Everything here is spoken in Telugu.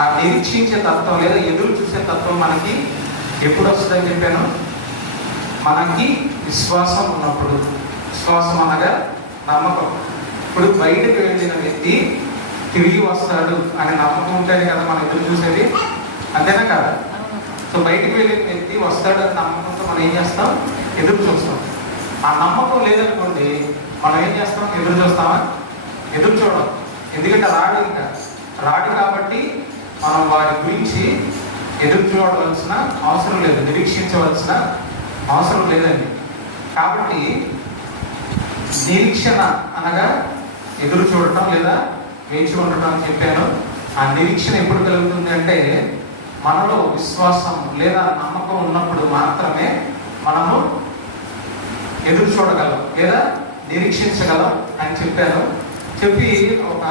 ఆ నిరీక్షించే తత్వం లేదా ఎదురు చూసే తత్వం మనకి ఎప్పుడు వస్తుందని చెప్పాను? మనకి విశ్వాసం ఉన్నప్పుడు. విశ్వాసం అనగా నమ్మకం. ఇప్పుడు బయటకు వెళ్ళిన వ్యక్తి తిరిగి వస్తాడు అనే నమ్మకం ఉంటేనే కదా మనం ఎదురు చూసేది, అంతేనా కదా? సో బయటకు వెళ్ళిన వ్యక్తి వస్తాడు అనే నమ్మకంతో మనం ఏం చేస్తాం? ఎదురు చూస్తాం. ఆ నమ్మకం లేదనుకోండి, మనం ఏం చేస్తాం? ఎదురు చూస్తామా? ఎదురు చూడం. ఎందుకంటే రాడు కాబట్టి మనం వారి గురించి ఎదురు చూడవలసిన అవసరం లేదు, నిరీక్షించవలసిన అవసరం లేదండి. కాబట్టి నిరీక్షణ అనగా ఎదురు చూడటం లేదా వేచి ఉండటం అని చెప్పాను. ఆ నిరీక్షణ ఎప్పుడు కలుగుతుంది అంటే మనలో విశ్వాసం లేదా నమ్మకం ఉన్నప్పుడు మాత్రమే మనము ఎదురు చూడగలం లేదా నిరీక్షించగలం అని చెప్పాను. చెప్పి ఒక